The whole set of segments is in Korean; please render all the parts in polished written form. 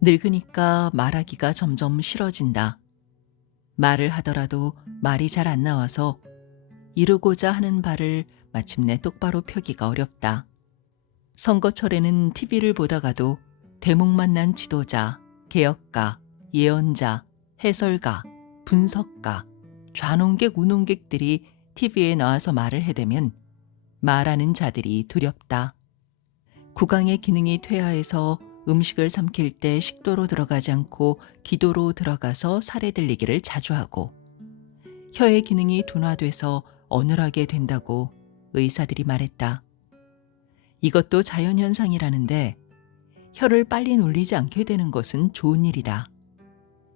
늙으니까 말하기가 점점 싫어진다. 말을 하더라도 말이 잘 안 나와서 이루고자 하는 바를 마침내 똑바로 펴기가 어렵다. 선거철에는 TV를 보다가도 대목만 난 지도자, 개혁가, 예언자, 해설가, 분석가, 좌논객, 우논객들이 TV에 나와서 말을 해대면 말하는 자들이 두렵다. 구강의 기능이 퇴화해서 음식을 삼킬 때 식도로 들어가지 않고 기도로 들어가서 살에 들리기를 자주 하고, 혀의 기능이 둔화돼서 어눌하게 된다고 의사들이 말했다. 이것도 자연현상이라는데 혀를 빨리 놀리지 않게 되는 것은 좋은 일이다.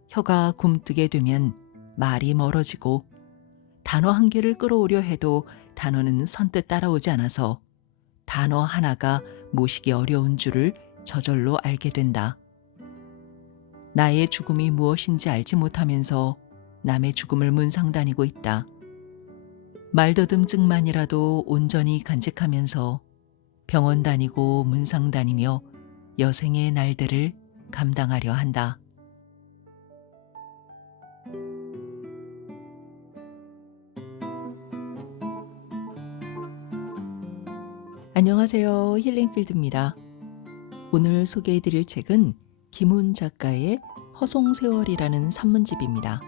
혀가 굼뜨게 되면 말이 멀어지고 단어 한 개를 끌어오려 해도 단어는 선뜻 따라오지 않아서 단어 하나가 모시기 어려운 줄을 저절로 알게 된다. 나의 죽음이 무엇인지 알지 못하면서 남의 죽음을 문상다니고 있다. 말더듬증만이라도 온전히 간직하면서 병원 다니고 문상 다니며 여생의 날들을 감당하려 한다. 안녕하세요. 힐링필드입니다. 오늘 소개해드릴 책은 김훈 작가의 허송세월이라는 산문집입니다.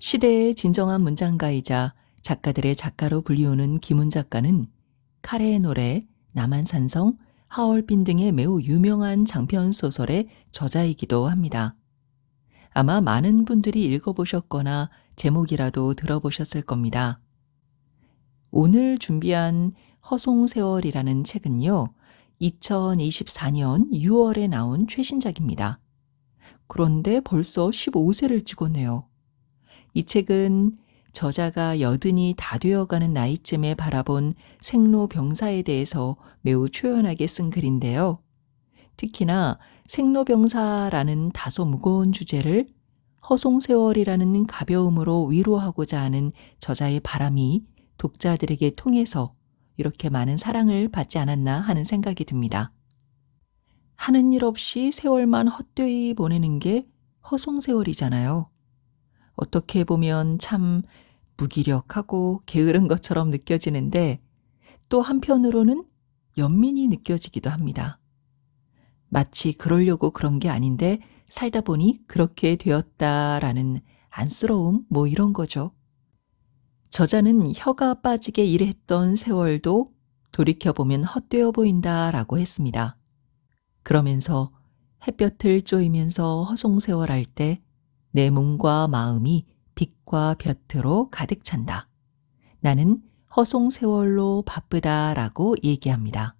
시대의 진정한 문장가이자 작가들의 작가로 불리우는 김훈 작가는 카레의 노래, 남한산성, 하얼빈 등의 매우 유명한 장편 소설의 저자이기도 합니다. 아마 많은 분들이 읽어보셨거나 제목이라도 들어보셨을 겁니다. 오늘 준비한 허송세월이라는 책은요, 2024년 6월에 나온 최신작입니다. 그런데 벌써 15세를 찍었네요. 이 책은 저자가 여든이 다 되어가는 나이쯤에 바라본 생로병사에 대해서 매우 초연하게 쓴 글인데요. 특히나 생로병사라는 다소 무거운 주제를 허송세월이라는 가벼움으로 위로하고자 하는 저자의 바람이 독자들에게 통해서 이렇게 많은 사랑을 받지 않았나 하는 생각이 듭니다. 하는 일 없이 세월만 헛되이 보내는 게 허송세월이잖아요. 어떻게 보면 참 무기력하고 게으른 것처럼 느껴지는데 또 한편으로는 연민이 느껴지기도 합니다. 마치 그러려고 그런 게 아닌데 살다 보니 그렇게 되었다라는 안쓰러움 뭐 이런 거죠. 저자는 혀가 빠지게 일했던 세월도 돌이켜보면 헛되어 보인다라고 했습니다. 그러면서 햇볕을 쬐이면서 허송세월할 때 내 몸과 마음이 빛과 볕으로 가득 찬다. 나는 허송세월로 바쁘다라고 얘기합니다.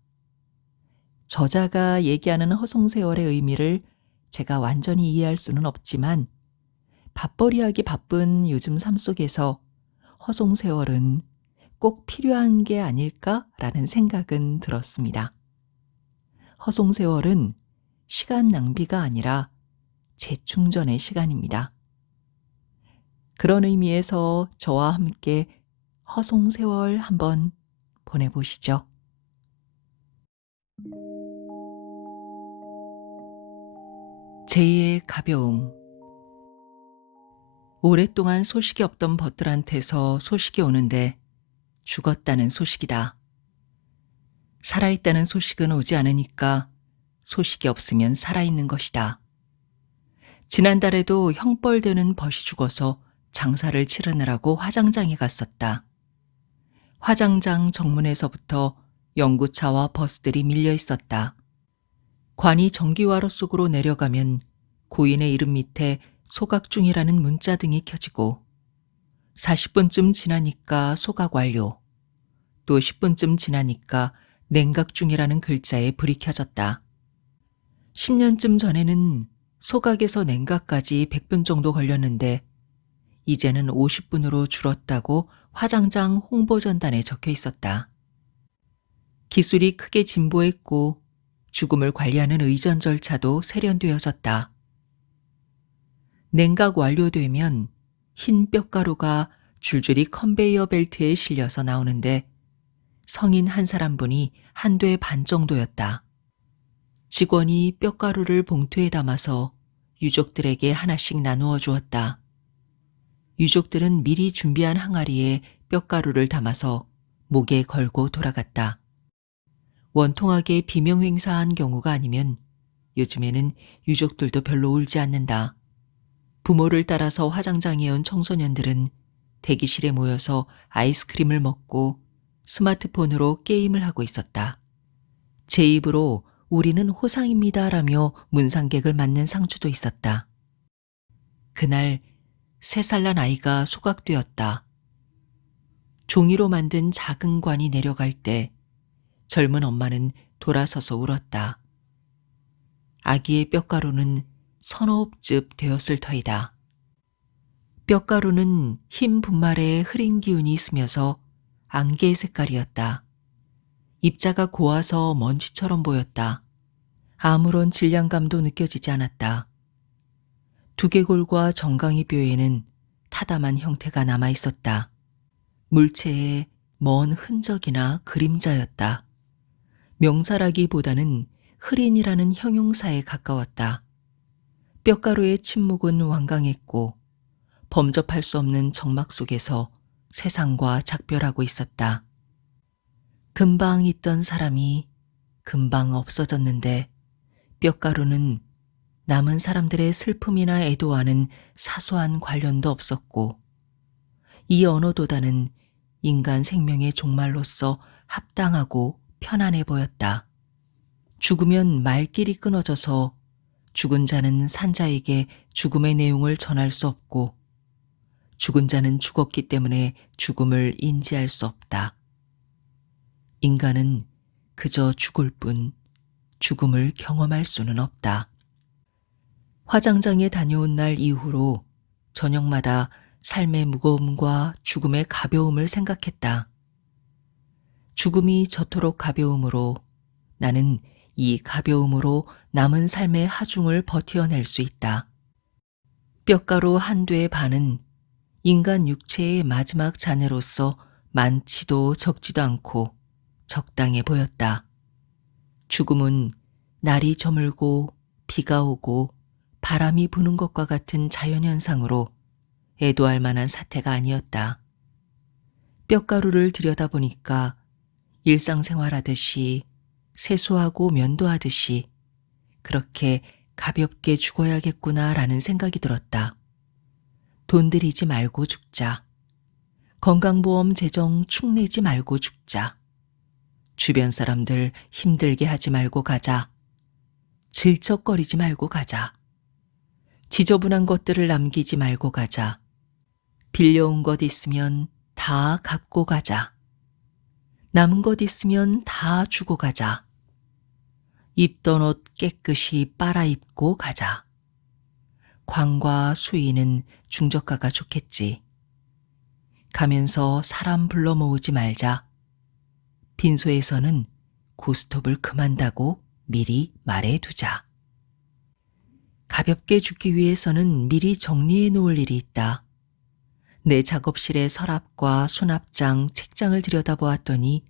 저자가 얘기하는 허송세월의 의미를 제가 완전히 이해할 수는 없지만 밥벌이하기 바쁜 요즘 삶 속에서 허송세월은 꼭 필요한 게 아닐까라는 생각은 들었습니다. 허송세월은 시간 낭비가 아니라 재충전의 시간입니다. 그런 의미에서 저와 함께 허송세월 한번 보내보시죠. 제2의 가벼움. 오랫동안 소식이 없던 벗들한테서 소식이 오는데 죽었다는 소식이다. 살아있다는 소식은 오지 않으니까 소식이 없으면 살아있는 것이다. 지난달에도 형벌되는 벗이 죽어서 장사를 치르느라고 화장장에 갔었다. 화장장 정문에서부터 연구차와 버스들이 밀려 있었다. 관이 전기화로 속으로 내려가면 고인의 이름 밑에 소각 중이라는 문자등이 켜지고 40분쯤 지나니까 소각 완료, 또 10분쯤 지나니까 냉각 중이라는 글자에 불이 켜졌다. 10년쯤 전에는 소각에서 냉각까지 100분 정도 걸렸는데 이제는 50분으로 줄었다고 화장장 홍보전단에 적혀 있었다. 기술이 크게 진보했고 죽음을 관리하는 의전 절차도 세련되어졌다. 냉각 완료되면 흰 뼈가루가 줄줄이 컨베이어 벨트에 실려서 나오는데 성인 한 사람분이 한 돼 반 정도였다. 직원이 뼈가루를 봉투에 담아서 유족들에게 하나씩 나누어 주었다. 유족들은 미리 준비한 항아리에 뼈가루를 담아서 목에 걸고 돌아갔다. 원통하게 비명 행사한 경우가 아니면 요즘에는 유족들도 별로 울지 않는다. 부모를 따라서 화장장에 온 청소년들은 대기실에 모여서 아이스크림을 먹고 스마트폰으로 게임을 하고 있었다. 제 입으로 우리는 호상입니다라며 문상객을 맞는 상주도 있었다. 그날 3살 난 아이가 소각되었다. 종이로 만든 작은 관이 내려갈 때 젊은 엄마는 돌아서서 울었다. 아기의 뼈가루는 서너 옵즙 되었을 터이다. 뼈가루는 흰 분말에 흐린 기운이 스며서 안개 색깔이었다. 입자가 고와서 먼지처럼 보였다. 아무런 질량감도 느껴지지 않았다. 두개골과 정강이 뼈에는 타담한 형태가 남아 있었다. 물체의 먼 흔적이나 그림자였다. 명사라기보다는 흐린이라는 형용사에 가까웠다. 뼈가루의 침묵은 완강했고 범접할 수 없는 정막 속에서 세상과 작별하고 있었다. 금방 있던 사람이 금방 없어졌는데 뼈가루는 남은 사람들의 슬픔이나 애도와는 사소한 관련도 없었고 이 언어도다는 인간 생명의 종말로서 합당하고 편안해 보였다. 죽으면 말길이 끊어져서 죽은 자는 산자에게 죽음의 내용을 전할 수 없고 죽은 자는 죽었기 때문에 죽음을 인지할 수 없다. 인간은 그저 죽을 뿐 죽음을 경험할 수는 없다. 화장장에 다녀온 날 이후로 저녁마다 삶의 무거움과 죽음의 가벼움을 생각했다. 죽음이 저토록 가벼움으로 나는 이 가벼움으로 남은 삶의 하중을 버티어낼 수 있다. 뼈가루 한두의 반은 인간 육체의 마지막 잔해로서 많지도 적지도 않고 적당해 보였다. 죽음은 날이 저물고 비가 오고 바람이 부는 것과 같은 자연현상으로 애도할 만한 사태가 아니었다. 뼈가루를 들여다보니까 일상생활하듯이 세수하고 면도하듯이 그렇게 가볍게 죽어야겠구나라는 생각이 들었다. 돈 들이지 말고 죽자. 건강보험 재정 축 내지 말고 죽자. 주변 사람들 힘들게 하지 말고 가자. 질척거리지 말고 가자. 지저분한 것들을 남기지 말고 가자. 빌려온 것 있으면 다 갚고 가자. 남은 것 있으면 다 주고 가자. 입던 옷 깨끗이 빨아 입고 가자. 광과 수위는 중저가가 좋겠지. 가면서 사람 불러 모으지 말자. 빈소에서는 고스톱을 금한다고 미리 말해두자. 가볍게 죽기 위해서는 미리 정리해 놓을 일이 있다. 내 작업실의 서랍과 수납장, 책장을 들여다보았더니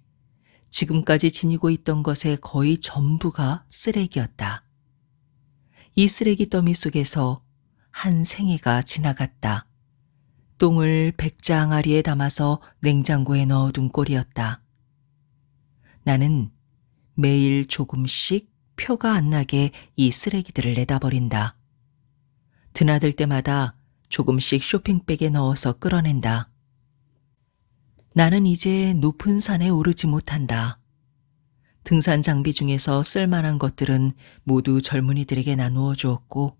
지금까지 지니고 있던 것의 거의 전부가 쓰레기였다. 이 쓰레기 더미 속에서 한 생애가 지나갔다. 똥을 백자항아리에 담아서 냉장고에 넣어둔 꼴이었다. 나는 매일 조금씩 표가 안 나게 이 쓰레기들을 내다버린다. 드나들 때마다 조금씩 쇼핑백에 넣어서 끌어낸다. 나는 이제 높은 산에 오르지 못한다. 등산 장비 중에서 쓸만한 것들은 모두 젊은이들에게 나누어 주었고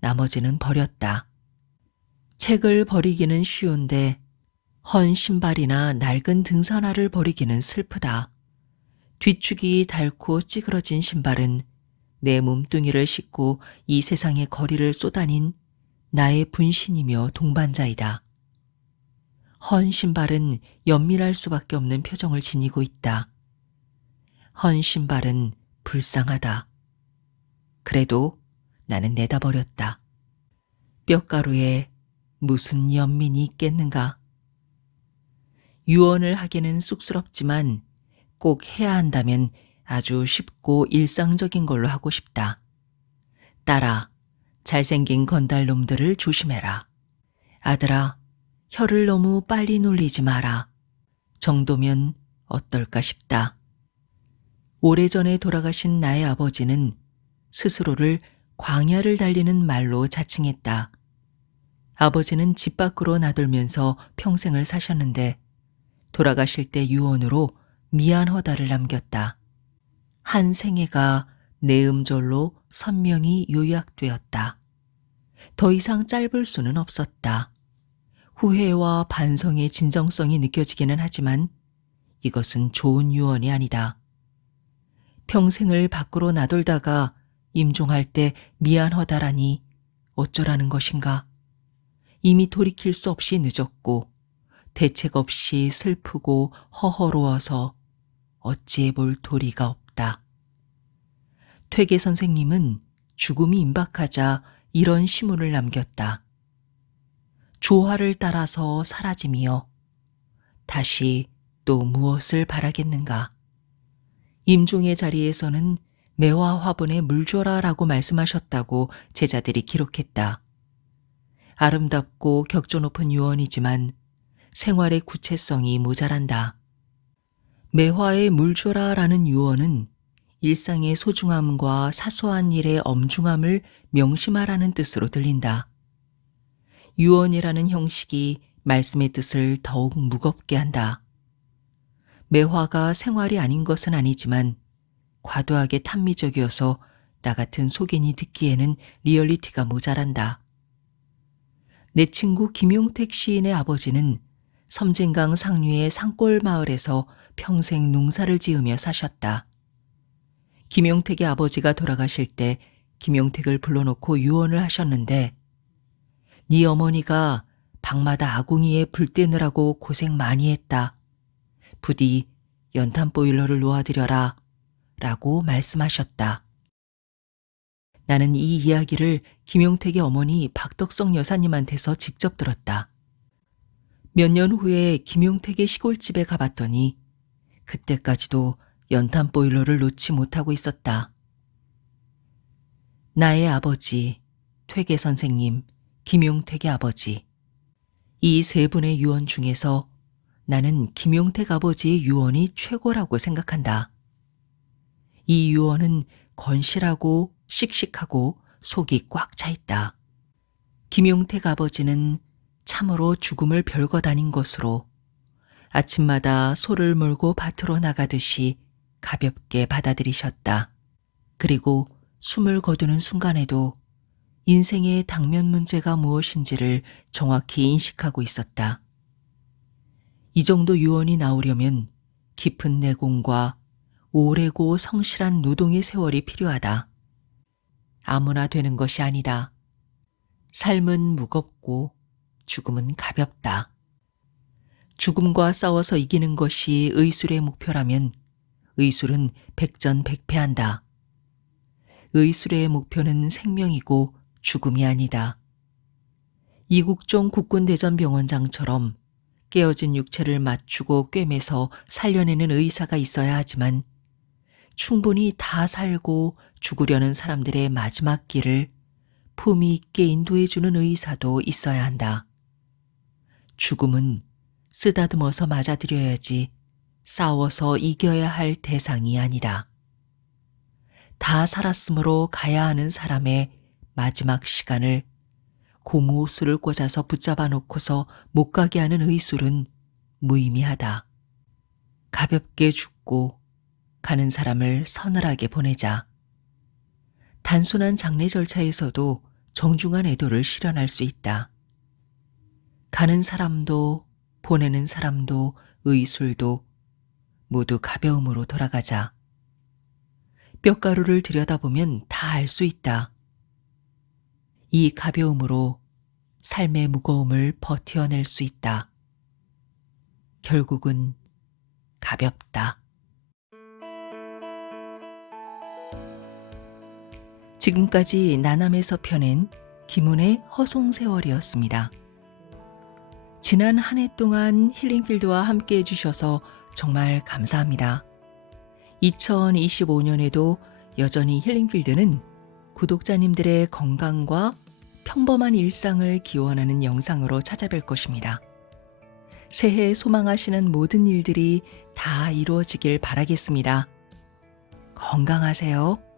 나머지는 버렸다. 책을 버리기는 쉬운데 헌 신발이나 낡은 등산화를 버리기는 슬프다. 뒷축이 닳고 찌그러진 신발은 내 몸뚱이를 싣고 이 세상의 거리를 쏘다닌 나의 분신이며 동반자이다. 헌 신발은 연민할 수밖에 없는 표정을 지니고 있다. 헌 신발은 불쌍하다. 그래도 나는 내다버렸다. 뼈가루에 무슨 연민이 있겠는가. 유언을 하기는 쑥스럽지만 꼭 해야 한다면 아주 쉽고 일상적인 걸로 하고 싶다. 딸아, 잘생긴 건달놈들을 조심해라. 아들아, 혀를 너무 빨리 놀리지 마라. 정도면 어떨까 싶다. 오래전에 돌아가신 나의 아버지는 스스로를 광야를 달리는 말로 자칭했다. 아버지는 집 밖으로 나돌면서 평생을 사셨는데 돌아가실 때 유언으로 미안하다를 남겼다. 한 생애가 내 음절로 선명히 요약되었다. 더 이상 짧을 수는 없었다. 후회와 반성의 진정성이 느껴지기는 하지만 이것은 좋은 유언이 아니다. 평생을 밖으로 나돌다가 임종할 때 미안하다라니 어쩌라는 것인가. 이미 돌이킬 수 없이 늦었고 대책 없이 슬프고 허허로워서 어찌해 볼 도리가 없다. 퇴계 선생님은 죽음이 임박하자 이런 시문을 남겼다. 조화를 따라서 사라짐이여. 다시 또 무엇을 바라겠는가. 임종의 자리에서는 매화 화분에 물 줘라라고 말씀하셨다고 제자들이 기록했다. 아름답고 격조 높은 유언이지만 생활의 구체성이 모자란다. 매화에 물 줘라라는 유언은 일상의 소중함과 사소한 일의 엄중함을 명심하라는 뜻으로 들린다. 유언이라는 형식이 말씀의 뜻을 더욱 무겁게 한다. 매화가 생활이 아닌 것은 아니지만 과도하게 탐미적이어서 나 같은 속인이 듣기에는 리얼리티가 모자란다. 내 친구 김용택 시인의 아버지는 섬진강 상류의 산골 마을에서 평생 농사를 지으며 사셨다. 김용택의 아버지가 돌아가실 때 김용택을 불러놓고 유언을 하셨는데 네 어머니가 방마다 아궁이에 불 떼느라고 고생 많이 했다. 부디 연탄 보일러를 놓아드려라 라고 말씀하셨다. 나는 이 이야기를 김용택의 어머니 박덕성 여사님한테서 직접 들었다. 몇 년 후에 김용택의 시골집에 가봤더니 그때까지도 연탄 보일러를 놓지 못하고 있었다. 나의 아버지, 퇴계 선생님, 김용택의 아버지. 이 세 분의 유언 중에서 나는 김용택 아버지의 유언이 최고라고 생각한다. 이 유언은 건실하고 씩씩하고 속이 꽉 차 있다. 김용택 아버지는 참으로 죽음을 별거 다닌 것으로 아침마다 소를 몰고 밭으로 나가듯이 가볍게 받아들이셨다. 그리고 숨을 거두는 순간에도 인생의 당면 문제가 무엇인지를 정확히 인식하고 있었다. 이 정도 유언이 나오려면 깊은 내공과 오래고 성실한 노동의 세월이 필요하다. 아무나 되는 것이 아니다. 삶은 무겁고 죽음은 가볍다. 죽음과 싸워서 이기는 것이 의술의 목표라면 의술은 백전백패한다. 의술의 목표는 생명이고 죽음이 아니다. 이국종 국군대전병원장처럼 깨어진 육체를 맞추고 꿰매서 살려내는 의사가 있어야 하지만 충분히 다 살고 죽으려는 사람들의 마지막 길을 품위 있게 인도해주는 의사도 있어야 한다. 죽음은 쓰다듬어서 맞아들여야지 싸워서 이겨야 할 대상이 아니다. 다 살았으므로 가야 하는 사람의 마지막 시간을 고무호수를 꽂아서 붙잡아 놓고서 못 가게 하는 의술은 무의미하다. 가볍게 죽고 가는 사람을 서늘하게 보내자. 단순한 장례 절차에서도 정중한 애도를 실현할 수 있다. 가는 사람도 보내는 사람도 의술도 모두 가벼움으로 돌아가자. 뼈가루를 들여다보면 다 알 수 있다. 이 가벼움으로 삶의 무거움을 버텨낼 수 있다. 결국은 가볍다. 지금까지 나남에서 펴낸 김훈의 허송세월이었습니다. 지난 한 해 동안 힐링필드와 함께 해주셔서 정말 감사합니다. 2025년에도 여전히 힐링필드는 구독자님들의 건강과 평범한 일상을 기원하는 영상으로 찾아뵐 것입니다. 새해에 소망하시는 모든 일들이 다 이루어지길 바라겠습니다. 건강하세요.